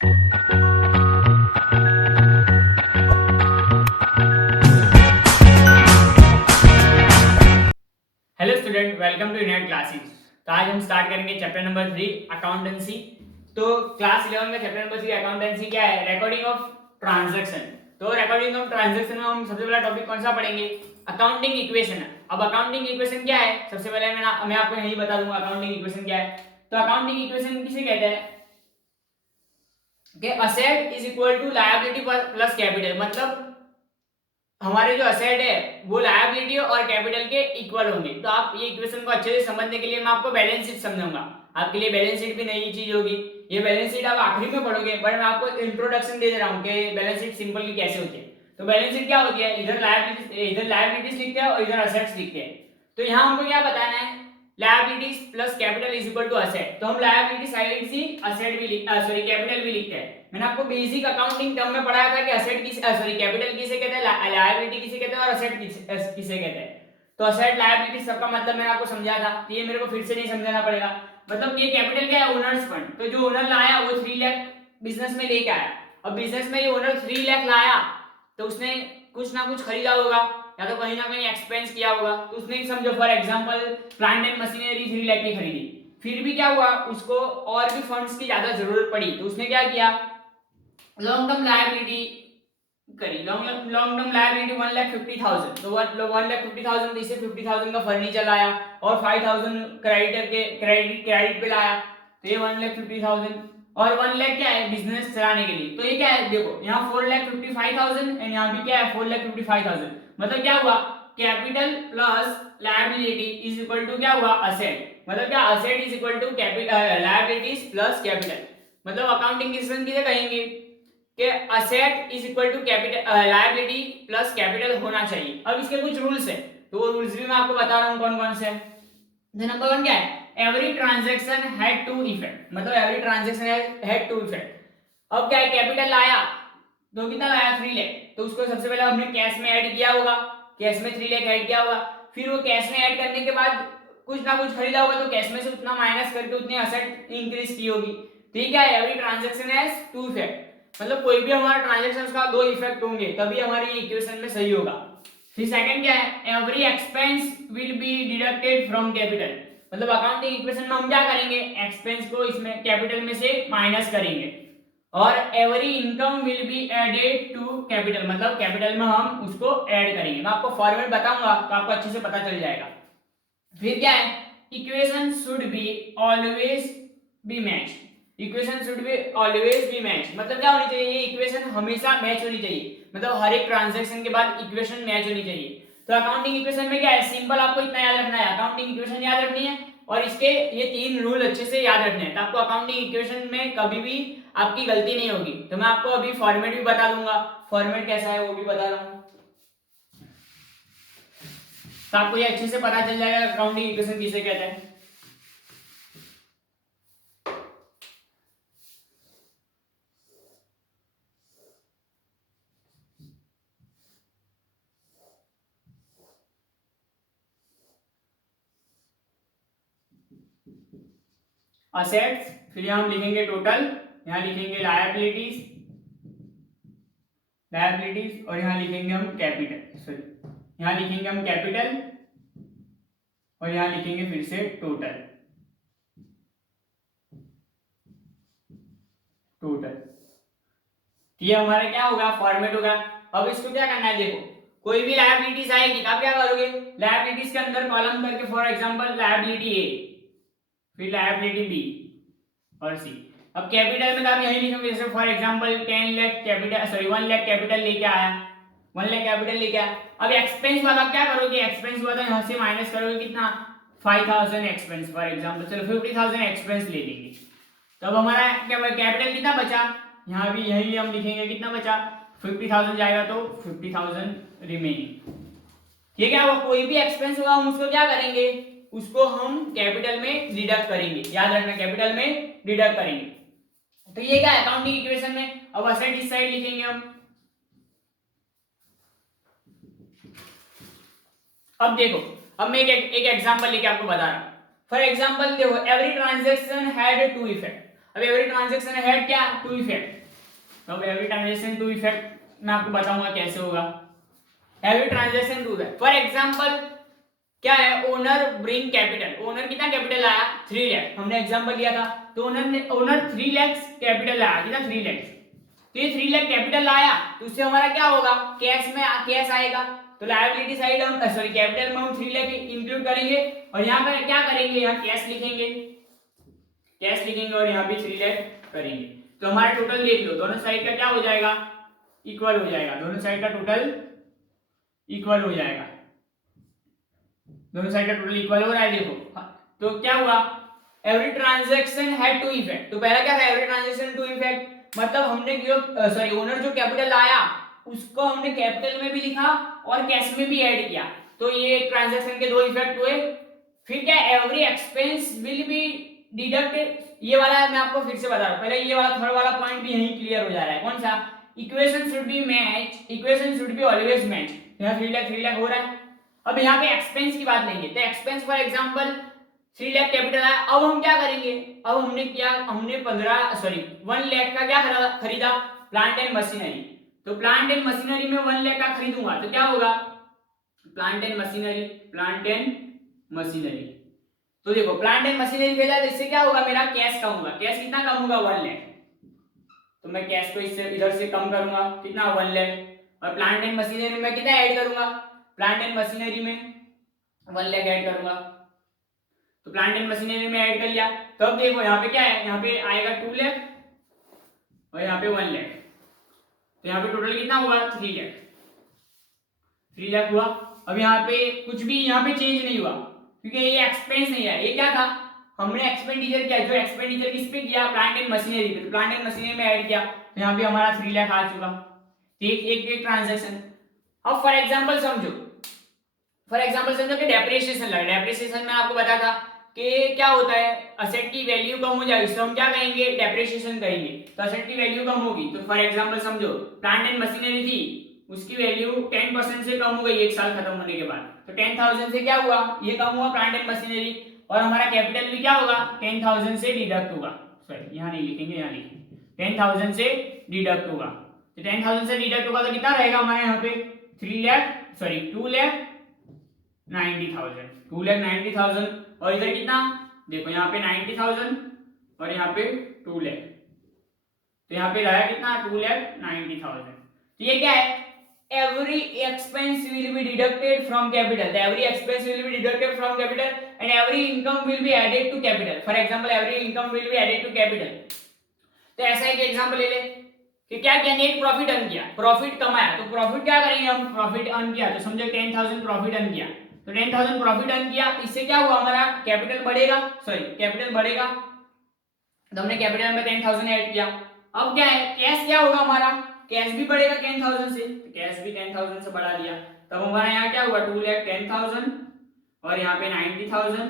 Hello student, welcome to Unite classes. तो आज हम स्टार्ट करेंगे चैप्टर नंबर 3 अकाउंटेंसी। तो क्लास 11 का चैप्टर नंबर 3 अकाउंटेंसी क्या है? Recording of transaction. तो रिकॉर्डिंग ऑफ ट्रांजैक्शन में हम सबसे पहला टॉपिक कौन सा पढ़ेंगे? Accounting equation. अब अकाउंटिंग इक्वेशन क्या है? सबसे पहले मैं आपको यही बता दूंगा अकाउंटिंग इक्वेशन क्या है। तो अकाउंटिंग इक्वेशन किसे कहते हैं कि asset is equal to liability plus capital. मतलब हमारे जो असेट है वो लायबिलिटी और कैपिटल के इक्वल होंगे। तो आप ये इक्वेशन को अच्छे से समझने के लिए मैं आपको बैलेंस शीट समझाऊंगा। आपके लिए बैलेंस शीट भी नई चीज होगी। ये बैलेंस शीट आप आखिरी में पढ़ोगे, बट मैं आपको इंट्रोडक्शन दे रहा हूँ कि बैलेंस शीट सिंपली कैसे होती है। तो बैलेंस शीट क्या होती है? इधर लायबिलिटीज लिखते हैं और इधर असेट्स लिखते हैं। तो यहाँ हमको क्या बताना है? Liabilities plus capital is equal to asset. तो हम लायबिलिटी साइड से असेट भी कैपिटल भी लिखते हैं। मैंने आपको बेसिक अकाउंटिंग टर्म में पढ़ाया था कि असेट कैपिटल किसे कहते हैं, लायबिलिटी किसे कहते हैं और असेट किसे कहते हैं। तो असेट लायबिलिटी सबका मतलब मैंने आपको समझाया था, तो ये मेरे को फिर से नहीं समझाना पड़ेगा। मतलब ये कैपिटल क्या है? Owner's fund. तो जो ओनर लाया वो 3 लाख बिजनेस में लेके आया। अब बिजनेस में ये ओनर 3 लाख लाया तो उसने कुछ ना कुछ खरीदा होगा या तो कहीं ना कहीं एक्सपेंस किया होगा। तो उसने समझो for example plant and machinery 3 lakh की खरीदी। फिर भी क्या हुआ, उसको और भी फंड्स की ज्यादा जरूरत पड़ी, तो उसने क्या किया? लॉन्ग टर्म लायबिलिटी करी। Long term liability 1,50,000। तो 1,50,000 से 50,000 का फर्नीचर लाया और 5,000 क्रेडिट पे लाया। तो ये 1,50,000 और 1 लाख क्या है? बिजनेस चलाने के लिए। तो ये क्या है? देखो यहाँ 4,55,000 एंड यहाँ भी क्या है? 4,55,000। मतलब क्या हुआ? Capital plus liability is equal to क्या हुआ? असेट। मतलब क्या? Asset is equal to liabilities plus capital. मतलब अकाउंटिंग किसमें किसे कहेंगे कि asset is equal to capital liability plus capital होना चाहिए। अब इसके कुछ रूल्स है, तो वो रूल्स भी मैं आपको बता रहा हूँ कौन कौन से हैं। नंबर 1 क्या है? Every transaction had two effect. मतलब every transaction had two effect. अब क्या है? कैपिटल लाया तो कितना लाया? 3 लाख। तो उसको सबसे पहले हमने कैश में ऐड किया होगा, कैश में 3 लाख ऐड किया होगा। फिर वो कैश में ऐड करने के बाद कुछ ना कुछ खरीदा होगा, तो कैश में से उतना माइनस करके उतनी असेट इंक्रीज की होगी। ठीक है, every transaction has two effect. मतलब कोई भी हमारा ट्रांजैक्शंस का 2 इफेक्ट होंगे तभी हमारी इक्वेशन में सही होगा। फिर सेकंड क्या है? Every expense will be deducted from capital. मतलब अकाउंटिंग इक्वेशन में हम क्या करेंगे? एक्सपेंस को इसमें कैपिटल में से माइनस करेंगे। और every income will be added to capital. मतलब कैपिटल में हम उसको ऐड करेंगे। मैं आपको फॉर्मेट बताऊंगा तो आपको अच्छे से पता चल जाएगा। फिर क्या है? Equation should be always be match. Equation should be always be match. मतलब क्या होनी चाहिए? ये इक्वेशन हमेशा मैच होनी चाहिए। मतलब हर एक ट्रांजैक्शन के बाद इक्वेशन मैच होनी चाहिए। तो अकाउंटिंग इक्वेशन में क्या है? सिंपल आपको इतना याद रखना है, अकाउंटिंग इक्वेशन याद रखनी है और इसके ये 3 रूल अच्छे से याद रखने हैं। तो आपको अकाउंटिंग इक्वेशन में कभी भी आपकी गलती नहीं होगी। तो मैं आपको अभी फॉर्मेट भी बता दूंगा, फॉर्मेट कैसा है वो भी बता रहा हूँ, तो आपको ये अच्छे से पता चल जाएगा अकाउंटिंग इक्वेशन किसे कहते हैं। असेट्स, फिर यहाँ हम लिखेंगे टोटल, यहाँ लिखेंगे लायबिलिटीज और यहाँ लिखेंगे हम कैपिटल, सॉरी यहाँ लिखेंगे हम कैपिटल और यहाँ लिखेंगे फिर से टोटल। ये हमारा क्या होगा? फॉर्मेट होगा। अब इसको क्या करना है? देखो कोई भी लायबिलिटीज आएगी तो आप क्या करोगे? लायबिलिटीज के अंदर कॉलम करके फॉर एग्जांपल लायबिलिटी ए, फिर लायबिलिटी बी और सी। अब कैपिटल में तो आप यही लिखोगे, जैसे for example 10 lakh capital, sorry 1 lakh capital लेके आया, 1 लाख कैपिटल लेके आया। अब एक्सपेंस वाला क्या करोगे? एक्सपेंस वाला यहां से माइनस करोगे कितना? 5,000 एक्सपेंस फॉर एग्जांपल, चलो 50,000 एक्सपेंस ले लेंगे। तब हमारा क्या कैपिटल कितना बचा? यहाँ भी यही हम लिखेंगे कितना बचा? 50,000 जाएगा तो 50,000 रिमेनिंग। ठीक है, वो कोई भी एक्सपेंस होगा हम उसको क्या करेंगे? उसको हम कैपिटल में डिडक्ट करेंगे। याद रखना, कैपिटल में डिडक्ट करेंगे। तो ये क्या है अकाउंटिंग इक्वेशन में? अब असेट इस साइड लिखेंगे हम। अब देखो, अब मैं एक एग्जांपल लेके आपको बता रहा हूं। फॉर एग्जांपल देखो, every transaction had two effect. अब एवरी ट्रांजैक्शन हैड क्या टू इफेक्ट, तो अब एवरी ट्रांजैक्शन टू इफेक्ट मैं आपको बताऊंगा कैसे होगा। Every transaction two effect, for example क्या है, ओनर ब्रिंग कैपिटल, ओनर कितना कैपिटल आया 3 लाख, हमने एग्जांपल लिया था, तो ओनर 3 लाख कैपिटल आया, कितना 3 लाख, तो ये 3 लाख कैपिटल लाया तो उससे हमारा क्या होगा, कैश आएगा, तो लायबिलिटी साइड हम सॉरी कैपिटल में हम 3 लाख इंक्लूड करेंगे और यहाँ पर क्या करेंगे, यहाँ कैश लिखेंगे और यहाँ पे 3 लाख करेंगे, तो हमारा टोटल देख लो, दोनों साइड का क्या हो जाएगा, इक्वल हो जाएगा, दोनों साइड का टोटल इक्वल हो जाएगा, दोनों साइड का टोटल इक्वल हो रहा है देखो। तो क्या हुआ, every transaction had two effect, तो पहला क्या था, एवरी ट्रांजैक्शन टू इफेक्ट, मतलब हमने जो सॉरी ओनर जो कैपिटल लाया उसको हमने कैपिटल में भी लिखा और कैश में भी ऐड किया, तो ये ट्रांजैक्शन के दो इफेक्ट हुए। फिर क्या, every expense will be deducted, ये वाला मैं आपको फिर से बता रहा हूं, पहले ये वाला थर्ड वाला पॉइंट भी यहीं क्लियर हो जा रहा है, कौन सा, equation should be match, equation should be always match, यहां 3 लाख हो रहा है। अब यहाँ पे एक्सपेंस की बात लेंगे, तो expense for example 3 lakh capital है, अब हम क्या करेंगे, अब हमने 1 लाख का क्या खरीदा, प्लांट एंड मशीनरी, तो प्लांट एंड मशीनरी में 1 लाख का खरीदूंगा तो क्या होगा, प्लांट एंड मशीनरी, तो देखो प्लांट एंड मशीनरी खरीदा तो इससे क्या होगा, मेरा कैश कम होगा, कैश कितना कम होगा 1 लाख, तो मैं कैश को इससे इधर से कम करूंगा कितना 1 लाख, और प्लांट एंड मशीनरी में कितना ऐड करूंगा, प्लांट एंड मशीनरी में 1 लाख ऐड करूंगा, तो प्लांट एंड मशीनरी में ऐड कर लिया, तो अब देखो यहाँ पे क्या है, यहाँ पे आएगा 2 लाख और यहाँ पे 1 लाख, तो यहाँ पे टोटल कितना हुआ 3 लाख हुआ। अब यहाँ पे कुछ भी यहाँ पे चेंज नहीं हुआ क्योंकि ये एक्सपेंस नहीं है, ये क्या था, हमने एक्सपेंडिचर किया, जो एक्सपेंडिचर किस पे किया, प्लांट एंड मशीनरी पे, तो प्लांट एंड मशीनरी में ऐड किया, तो यहाँ पे हमारा 3 लाख आ चुका, एक ट्रांजैक्शन। अब फॉर एग्जांपल समझो कि डेप्रिसिएशन लगा, डेप्रिसिएशन में आपको बताया था कि क्या होता है, असेट की वैल्यू कम हो जाएगी तो हम क्या कहेंगे, डेप्रिसिएशन कहेंगे, तो असेट की वैल्यू कम होगी, तो फॉर एग्जांपल समझो प्लांट एंड मशीनरी थी, उसकी वैल्यू 10% से कम हो गई 1 साल खत्म होने के बाद, तो 10,000 से क्या हुआ, ये कम हुआ प्लांट एंड मशीनरी, और हमारा कैपिटल भी क्या होगा 10,000 से डिडक्ट होगा, सॉरी यहाँ नहीं लिखेंगे, यहाँ लिखेंगे 10,000 से डिडक्ट होगा, तो 10,000 से डिडक्ट होगा तो कितना रहेगा हमारे यहाँ पे 2,90,000, और इधर कितना, देखो यहाँ पे 90,000 और यहाँ पे 2 लाख, तो यहाँ पे रहा कितना 2,90,000, तो ये क्या है, every expense will be deducted from capital, the every expense will be deducted from capital and every income will be added to capital, for example every income will be added to capital, तो ऐसा एक example ले ले कि क्या किया, net profit earn किया, profit कमाया, तो प्रॉफिट क्या करेंगे हम, प्रॉफिट अर्न किया, तो समझो 10,000 प्रॉफिट अर्न किया, तो 10,000 प्रॉफिट अर्न किया, इससे क्या हुआ, हमारा कैपिटल बढ़ेगा, तो हमने कैपिटल में 10,000 ऐड किया, अब क्या है, कैश क्या होगा हमारा, कैश भी बढ़ेगा 10,000 से, तो कैश भी 10,000 से बढ़ा दिया, तब हमारा यहाँ क्या हुआ 2,10,000 और यहाँ पे 90,000,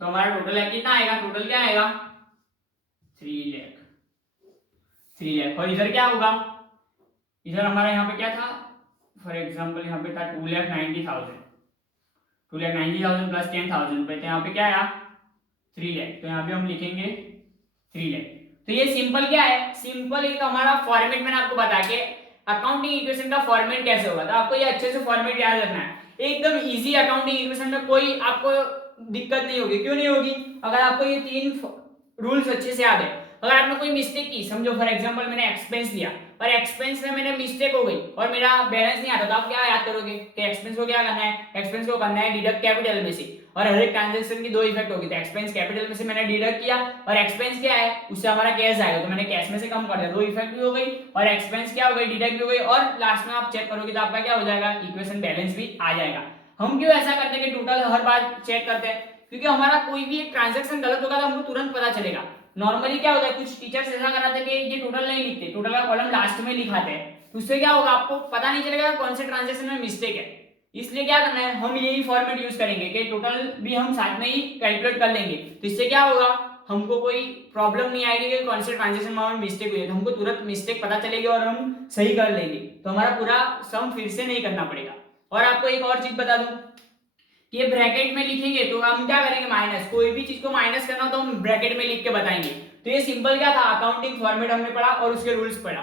तो हमारा टोटल कितना आएगा, टोटल क्या आएगा 3 लाख, और इधर क्या होगा, इधर हमारा यहाँ पे क्या था, फॉर एग्जांपल यहाँ पे था 2,90,000 प्लस 10,000 पे, तो यहाँ पे क्या आया 3 लाख, तो यहाँ पे हम लिखेंगे 3 लाख। तो ये सिंपल क्या है, सिंपल एक हमारा फॉर्मेट मैंने आपको बता के अकाउंटिंग इक्वेशन का फॉर्मेट कैसे होगा, तो आपको ये अच्छे से फॉर्मेट याद रखना है, एकदम इजी, अकाउंटिंग इक्वेशन में कोई आपको दिक्कत नहीं होगी, क्यों नहीं होगी, अगर आपको ये 3 रूल्स अच्छे से याद है, अगर आपने कोई मिस्टेक की, समझो फॉर एग्जांपल मैंने एक्सपेंस लिया और एक्सपेंस में मैंने मिस्टेक हो गई और मेरा बैलेंस नहीं आता, तो आप क्या याद करोगे कि एक्सपेंस को क्या करना है, एक्सपेंस को करना है डिडक्ट कैपिटल में से, और हर एक ट्रांजैक्शन की 2 इफेक्ट होगी, तो एक्सपेंस कैपिटल में से मैंने डिडक्ट किया और एक्सपेंस क्या है, उससे हमारा कैश आएगा, तो मैंने कैश में से कम कर दिया, 2 इफेक्ट भी हो गई और एक्सपेंस क्या हो गई, डिडक्ट भी हो गई, और लास्ट में आप चेक करोगे तो आपका क्या हो जाएगा, इक्वेशन बैलेंस भी आ जाएगा। हम क्यों ऐसा करते हैं कि टोटल हर बार चेक करते हैं, क्योंकि हमारा कोई भी एक ट्रांजैक्शन गलत होगा तो हमको तुरंत पता चलेगा। नॉर्मली क्या होता है, कुछ टीचर्स ऐसा कराते हैं कि ये टोटल नहीं लिखते, टोटल का कॉलम लास्ट में लिखाते हैं, तो उससे क्या होगा, आपको पता नहीं चलेगा कौन से ट्रांजैक्शन में मिस्टेक है, इसलिए क्या करना है, हम यही फॉर्मेट यूज करेंगे कि टोटल भी हम साथ में ही कैलकुलेट कर लेंगे, तो इससे क्या होगा, हमको कोई प्रॉब्लम नहीं आएगी कि कौन से ट्रांजैक्शन में मिस्टेक हुई है, तो हमको तुरंत मिस्टेक पता चलेगी और हम सही कर लेंगे, तो हमारा पूरा सम फिर से नहीं करना पड़ेगा। और आपको एक और चीज बता दूं, ये ब्रैकेट में लिखेंगे तो हम क्या करेंगे, माइनस, कोई भी चीज को माइनस करना हो तो हम ब्रैकेट में लिख के बताएंगे, तो ये सिंपल क्या था, अकाउंटिंग फॉर्मेट हमने पढ़ा और उसके रूल्स पढ़ा।